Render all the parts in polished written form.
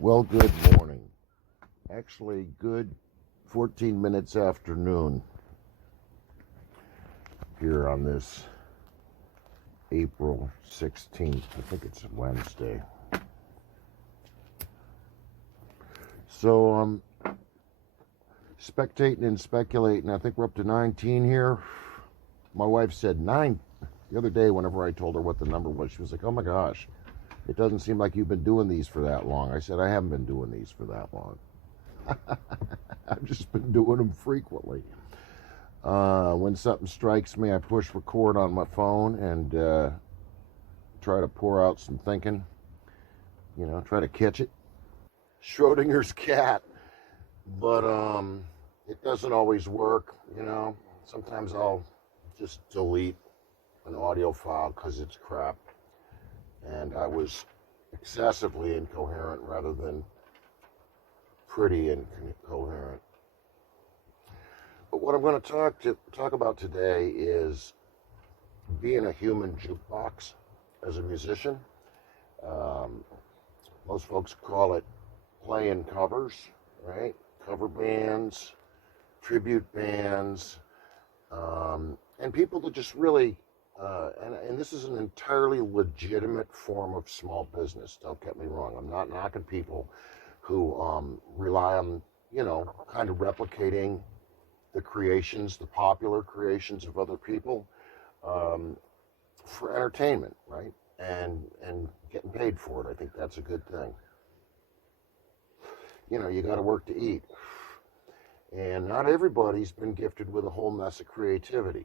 Well, good morning. Actually, good 14 minutes after noon here on this April 16th. I think it's Wednesday. So I'm spectating and speculating. I think we're up to 19 here. My wife said 9 the other day. Whenever I told her what the number was, she was like, oh my gosh, it doesn't seem like you've been doing these for that long. I said, I haven't been doing these for that long. I've just been doing them frequently. When something strikes me, I push record on my phone and try to pour out some thinking, try to catch it. Schrodinger's cat. But it doesn't always work, Sometimes I'll just delete an audio file because it's crap. And I was excessively incoherent rather than pretty incoherent. But what I'm going to talk about today is being a human jukebox as a musician. Most folks call it playing covers, right? Cover bands, tribute bands, and people that just really, and this is an entirely legitimate form of small business. Don't get me wrong. I'm not knocking people who rely on, kind of replicating the creations, the popular creations of other people for entertainment, right? And getting paid for it. I think that's a good thing. You got to work to eat. And not everybody's been gifted with a whole mess of creativity,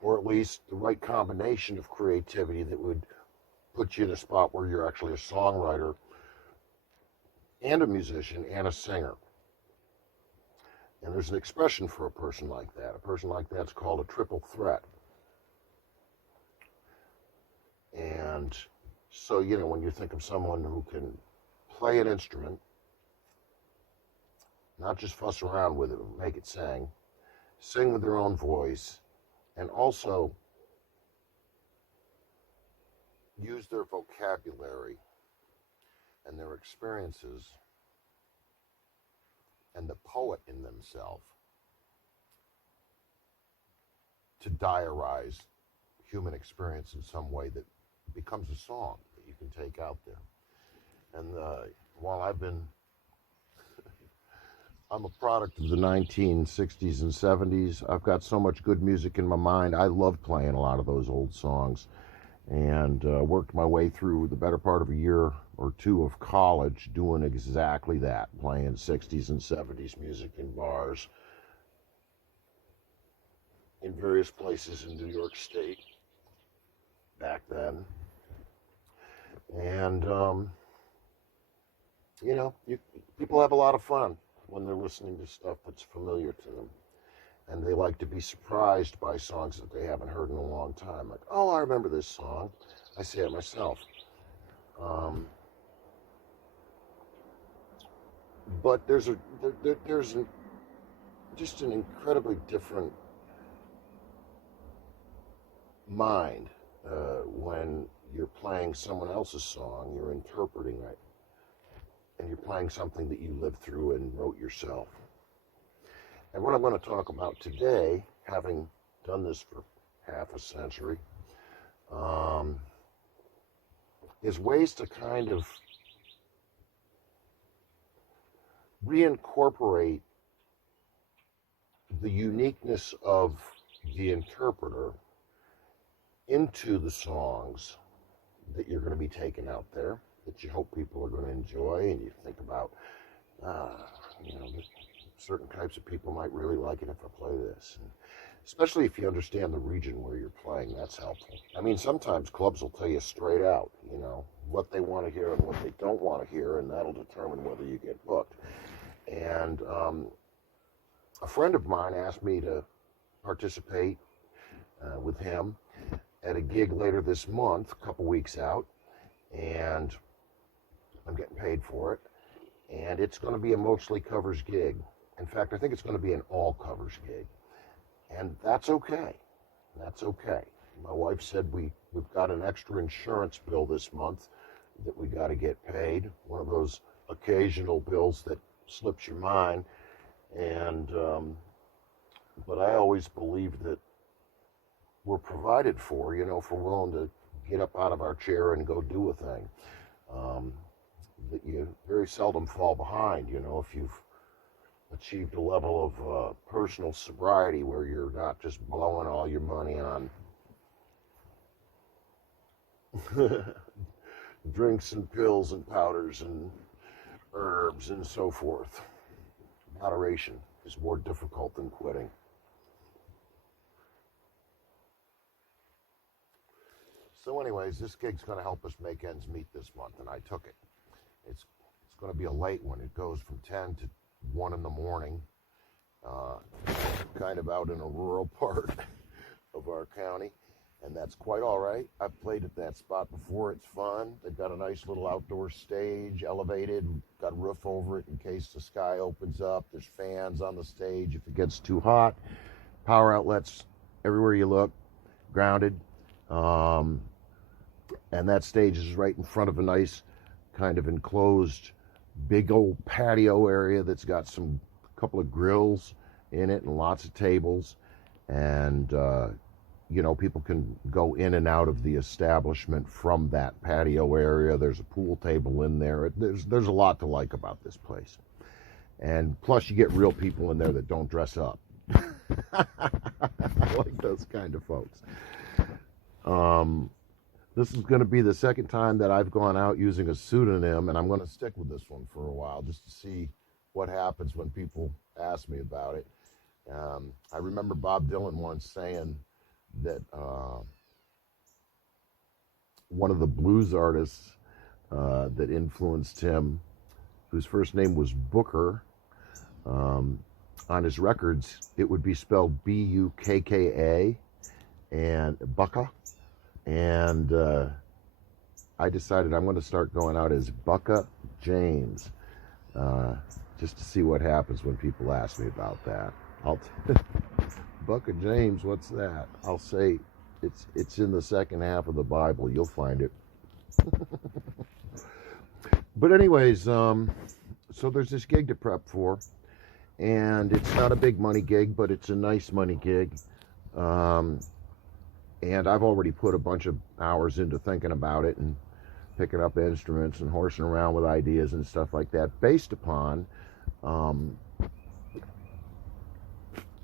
or at least the right combination of creativity that would put you in a spot where you're actually a songwriter and a musician and a singer. And there's an expression for a person like that. A person like that's called a triple threat. And so, when you think of someone who can play an instrument, not just fuss around with it, make it sing with their own voice, and also use their vocabulary and their experiences and the poet in themselves to diarize human experience in some way that becomes a song that you can take out there. And while I'm a product of the 1960s and 70s. I've got so much good music in my mind. I love playing a lot of those old songs, and worked my way through the better part of a year or two of college doing exactly that, playing 60s and 70s music in bars in various places in New York State back then. And, people have a lot of fun when they're listening to stuff that's familiar to them. And they like to be surprised by songs that they haven't heard in a long time. Like, oh, I remember this song. I say it myself. But there's just an incredibly different mind when you're playing someone else's song, you're interpreting it, and you're playing something that you lived through and wrote yourself. And what I'm going to talk about today, having done this for half a century, is ways to kind of reincorporate the uniqueness of the interpreter into the songs that you're going to be taking out there, that you hope people are going to enjoy, and you think about, certain types of people might really like it if I play this. And especially if you understand the region where you're playing, that's helpful. I mean, sometimes clubs will tell you straight out, what they want to hear and what they don't want to hear, and that'll determine whether you get booked. And a friend of mine asked me to participate with him at a gig later this month, a couple weeks out, and I'm getting paid for it. And it's going to be a mostly covers gig. In fact, I think it's going to be an all covers gig. And that's okay. That's okay. My wife said we've got an extra insurance bill this month that we got to get paid. One of those occasional bills that slips your mind. And but I always believed that we're provided for, you know, if we're willing to get up out of our chair and go do a thing. That you very seldom fall behind, you know, if you've achieved a level of personal sobriety where you're not just blowing all your money on drinks and pills and powders and herbs and so forth. Moderation is more difficult than quitting. So anyways, this gig's going to help us make ends meet this month, and I took it. It's going to be a late one. It goes from 10 to 1 in the morning, kind of out in a rural part of our county, and that's quite all right. I've played at that spot before. It's fun. They've got a nice little outdoor stage, elevated, got a roof over it in case the sky opens up. There's fans on the stage if it gets too hot. Power outlets everywhere you look, grounded. And that stage is right in front of a nice kind of enclosed big old patio area that's got some couple of grills in it and lots of tables, and you know, people can go in and out of the establishment from that patio area. There's a pool table in there. There's a lot to like about this place, and plus you get real people in there that don't dress up. I like those kind of folks. This is going to be the second time that I've gone out using a pseudonym, and I'm going to stick with this one for a while just to see what happens when people ask me about it. I remember Bob Dylan once saying that one of the blues artists that influenced him, whose first name was Booker, on his records, it would be spelled B-U-K-K-A, and BUKKA. And I decided I'm going to start going out as BUKKA James, just to see what happens when people ask me about that. BUKKA James, what's that? I'll say it's in the second half of the Bible. You'll find it. But anyways, so there's this gig to prep for, and it's not a big money gig, but it's a nice money gig. And I've already put a bunch of hours into thinking about it and picking up instruments and horsing around with ideas and stuff like that, based upon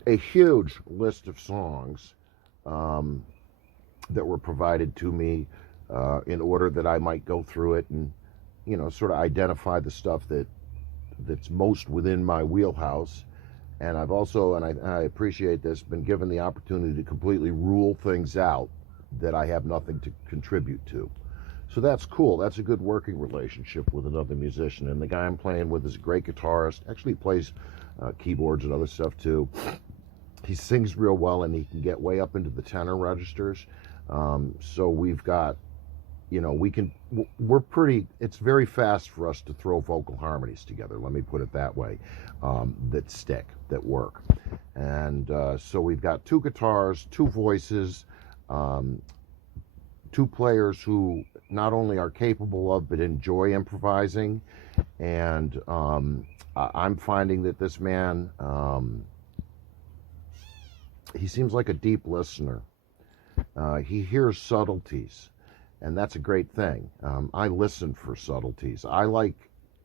a huge list of songs that were provided to me in order that I might go through it and, you know, sort of identify the stuff that's most within my wheelhouse. And I've also, and I appreciate this, been given the opportunity to completely rule things out that I have nothing to contribute to. So that's cool. That's a good working relationship with another musician. And the guy I'm playing with is a great guitarist. Actually plays keyboards and other stuff too. He sings real well, and he can get way up into the tenor registers. So we've got, you know, we're pretty, it's very fast for us to throw vocal harmonies together, let me put it that way, that stick, that work. And so we've got two guitars, two voices, two players who not only are capable of, but enjoy improvising. And I'm finding that this man, he seems like a deep listener. He hears subtleties. And that's a great thing. I listen for subtleties. I like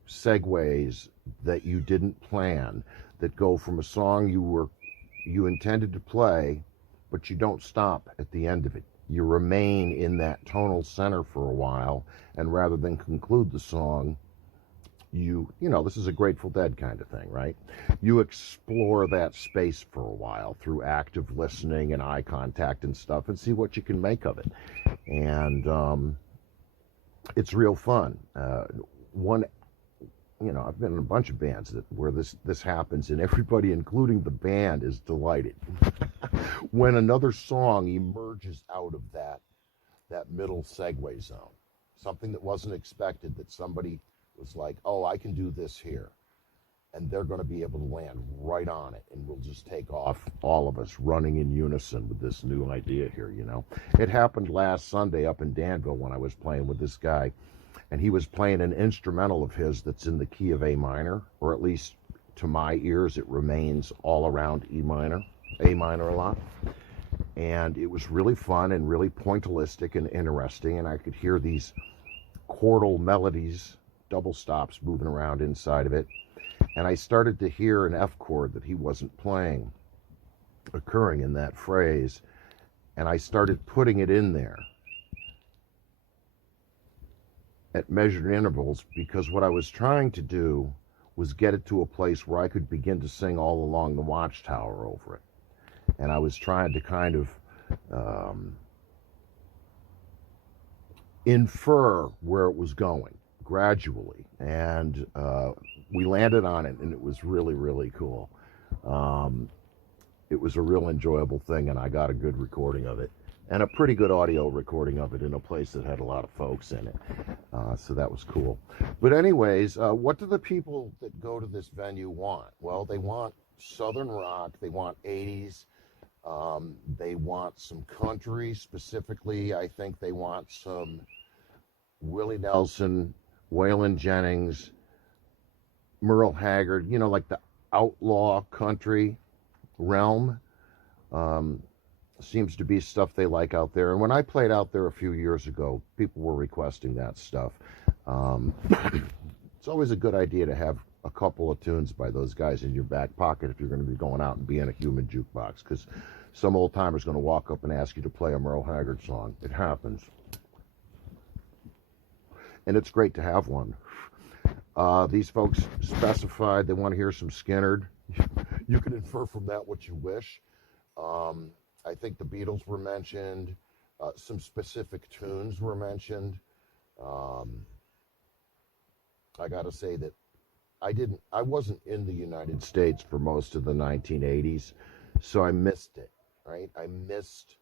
segues that you didn't plan, that go from a song you intended to play, but you don't stop at the end of it. You remain in that tonal center for a while, and rather than conclude the song, you know, this is a Grateful Dead kind of thing, right? You explore that space for a while through active listening and eye contact and stuff, and see what you can make of it. And it's real fun. You know, I've been in a bunch of bands where this happens, and everybody, including the band, is delighted when another song emerges out of that middle segue zone. Something that wasn't expected, that somebody was like, oh, I can do this here. And they're going to be able to land right on it. And we'll just take off, all of us, running in unison with this new idea here, you know. It happened last Sunday up in Danville when I was playing with this guy. and he was playing an instrumental of his that's in the key of A minor, or at least to my ears, it remains all around A minor a lot. And it was really fun and really pointillistic and interesting, and I could hear these chordal melodies, double stops moving around inside of it. And I started to hear an F chord that he wasn't playing occurring in that phrase, and I started putting it in there at measured intervals, because what I was trying to do was get it to a place where I could begin to sing All Along the Watchtower over it. And I was trying to kind of infer where it was going gradually, and we landed on it, and it was really, really cool. It was a real enjoyable thing, and I got a good recording of it, and a pretty good audio recording of it in a place that had a lot of folks in it. So that was cool. But anyways, what do the people that go to this venue want? Well, they want Southern rock, they want 80s, they want some country. Specifically, I think they want some Willie Nelson, Waylon Jennings, Merle Haggard, you know, like the outlaw country realm. Seems to be stuff they like out there. And when I played out there a few years ago, people were requesting that stuff. It's always a good idea to have a couple of tunes by those guys in your back pocket if you're going to be going out and being a human jukebox, because some old timer's going to walk up and ask you to play a Merle Haggard song. It happens. And it's great to have one. These folks specified they want to hear some Skinnerd. You can infer from that what you wish. I think the Beatles were mentioned. Some specific tunes were mentioned. I got to say that I wasn't in the United States for most of the 1980s, so I missed it, right? I missed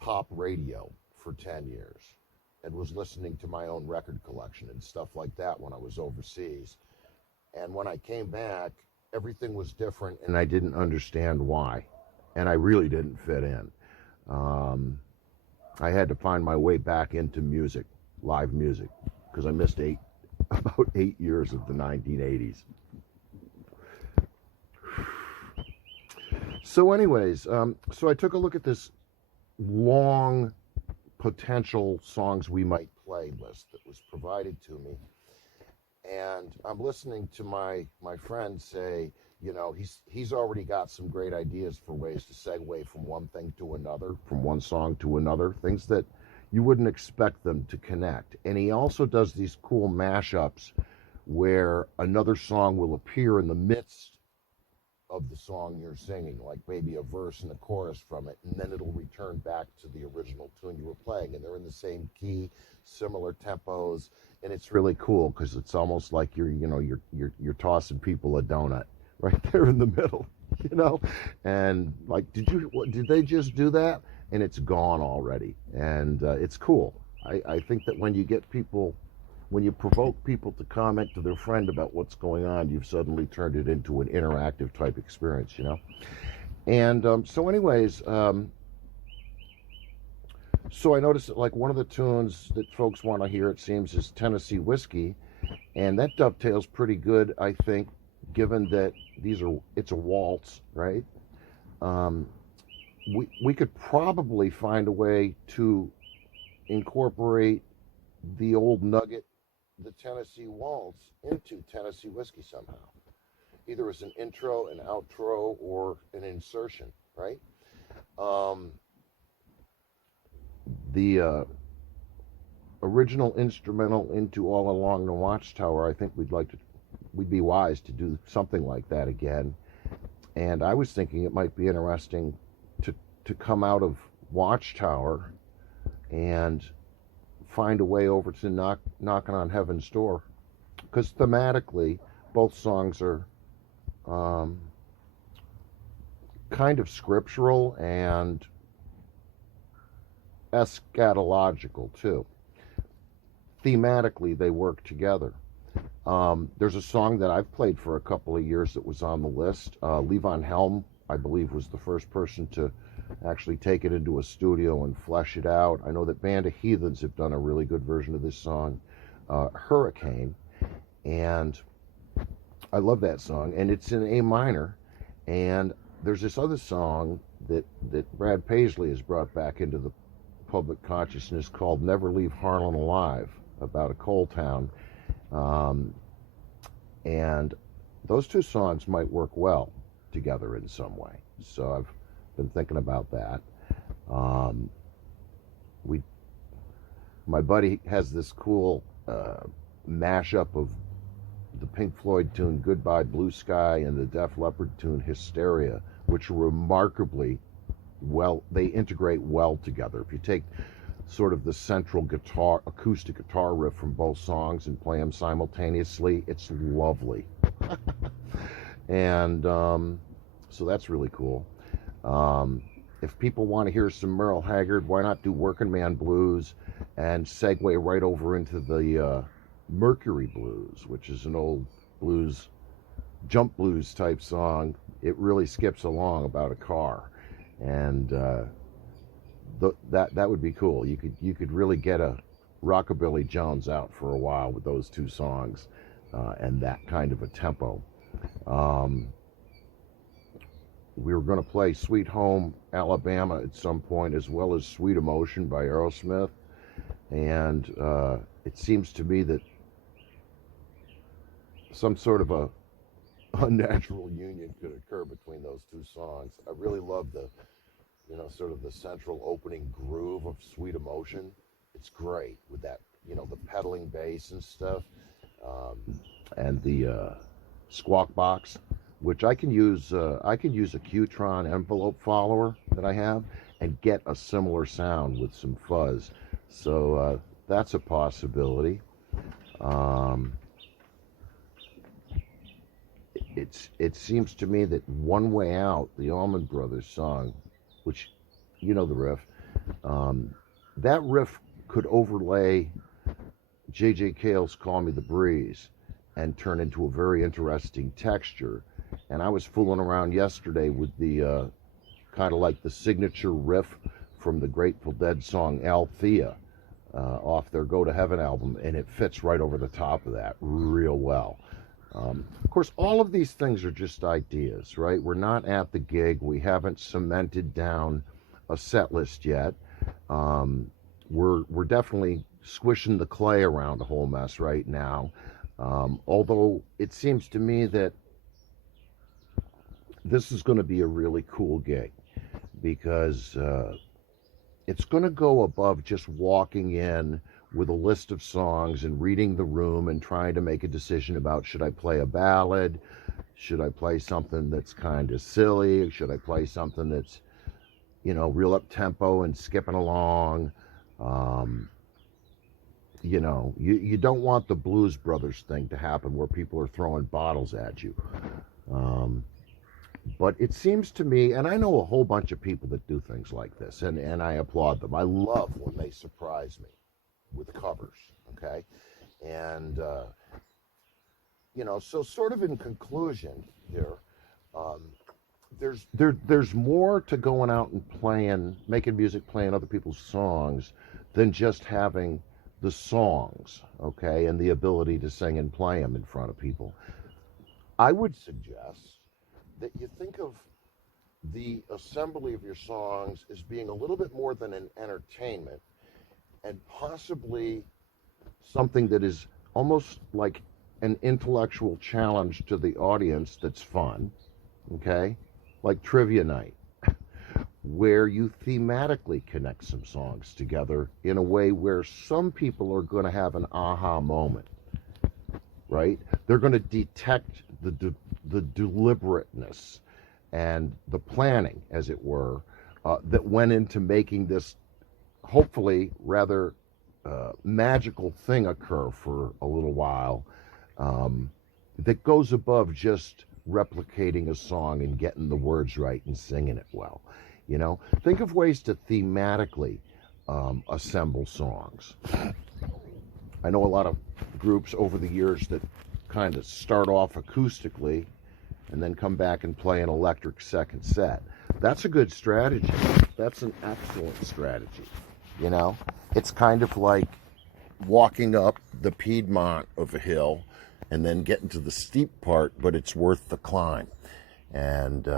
pop radio for 10 years and was listening to my own record collection and stuff like that when I was overseas. And when I came back, everything was different, and I didn't understand why. And I really didn't fit in. I had to find my way back into music, live music, because I missed about 8 years of the 1980s. So anyways, so I took a look at this long potential songs we might play list that was provided to me. And I'm listening to my friend say, you know, he's already got some great ideas for ways to segue from one thing to another, from one song to another, things that you wouldn't expect them to connect. And he also does these cool mashups where another song will appear in the midst of the song you're singing, like maybe a verse and a chorus from it, and then it'll return back to the original tune you were playing, and they're in the same key, similar tempos, and it's really cool because it's almost like you're tossing people a donut right there in the middle, you know, and like, did they just do that? And it's gone already, and it's cool. I think that when you provoke people to comment to their friend about what's going on, you've suddenly turned it into an interactive type experience, you know? And so anyways, so I noticed that like one of the tunes that folks want to hear, it seems, is Tennessee Whiskey, and that dovetails pretty good, I think, given that it's a waltz, right? We could probably find a way to incorporate the old nugget, the Tennessee Waltz, into Tennessee Whiskey somehow, either as an intro, an outro, or an insertion, right? The original instrumental into All Along the Watchtower, I think we'd be wise to do something like that again. And I was thinking it might be interesting to come out of Watchtower and find a way over to Knocking on Heaven's Door, because thematically both songs are kind of scriptural and eschatological too. Thematically they work together. There's a song that I've played for a couple of years that was on the list. Levon Helm, I believe, was the first person to actually take it into a studio and flesh it out. I know that Band of Heathens have done a really good version of this song, Hurricane, and I love that song, and it's in A minor. And there's this other song that Brad Paisley has brought back into the public consciousness called Never Leave Harlan Alive, about a coal town. And those two songs might work well together in some way. So I've been thinking about that. My buddy has this cool mashup of the Pink Floyd tune Goodbye Blue Sky and the Def Leppard tune Hysteria, which are remarkably well, they integrate well together. If you take sort of the central guitar, acoustic guitar riff from both songs and play them simultaneously, it's lovely. And so that's really cool. If people want to hear some Merle Haggard, why not do Working Man Blues and segue right over into the Mercury Blues, which is an old blues, jump blues type song. It really skips along about a car, and that would be cool. You could really get a Rockabilly Jones out for a while with those two songs and that kind of a tempo. We were going to play Sweet Home Alabama at some point, as well as Sweet Emotion by Aerosmith, and it seems to me that some sort of a unnatural union could occur between those two songs. I really love the, sort of the central opening groove of Sweet Emotion. It's great with that, the pedaling bass and stuff, and the squawk box, which I can use a Qtron envelope follower that I have and get a similar sound with some fuzz. So that's a possibility. It seems to me that One Way Out, the Allman Brothers song, which, the riff, that riff could overlay J.J. Cale's Call Me the Breeze and turn into a very interesting texture. And I was fooling around yesterday with the kind of like the signature riff from the Grateful Dead song Althea off their Go to Heaven album, and it fits right over the top of that real well. Of course, all of these things are just ideas, right? We're not at the gig. We haven't cemented down a set list yet. We're definitely squishing the clay around a whole mess right now. Although it seems to me that this is going to be a really cool gig, because it's going to go above just walking in with a list of songs and reading the room and trying to make a decision about, should I play a ballad? Should I play something that's kind of silly? Should I play something that's, real up tempo and skipping along? You don't want the Blues Brothers thing to happen where people are throwing bottles at you. But it seems to me, and I know a whole bunch of people that do things like this, and I applaud them. I love when they surprise me with covers, okay? And, so sort of in conclusion here, there's more to going out and making music, playing other people's songs than just having the songs, okay, and the ability to sing and play them in front of people. I would suggest that you think of the assembly of your songs as being a little bit more than an entertainment, and possibly something that is almost like an intellectual challenge to the audience that's fun, okay? Like trivia night, where you thematically connect some songs together in a way where some people are going to have an aha moment, right? They're going to detect the deliberateness and the planning, as it were, that went into making this hopefully rather magical thing occur for a little while, that goes above just replicating a song and getting the words right and singing it well. Think of ways to thematically assemble songs. I know a lot of groups over the years that kind of start off acoustically and then come back and play an electric second set. That's a good strategy. That's an excellent strategy. You know, it's kind of like walking up the Piedmont of a hill and then getting to the steep part, but it's worth the climb. And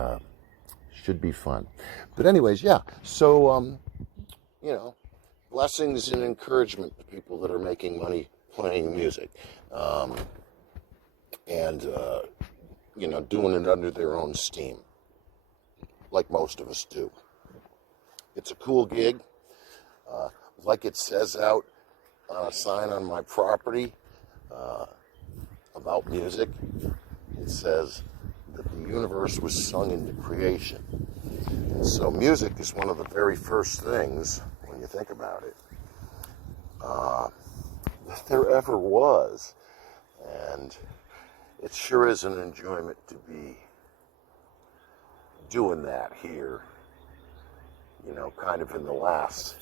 should be fun. But anyways, yeah. So, you know, blessings and encouragement to people that are making money playing music. And, you know, doing it under their own steam, like most of us do. It's a cool gig. Like it says out on a sign on my property about music, it says that the universe was sung into creation. And so music is one of the very first things, when you think about it, that there ever was. And it sure is an enjoyment to be doing that here, you know, kind of in the last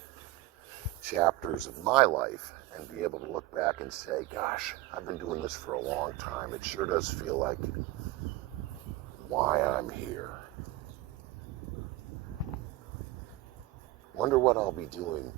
chapters of my life, and be able to look back and say, gosh, I've been doing this for a long time. It sure does feel like why I'm here. Wonder what I'll be doing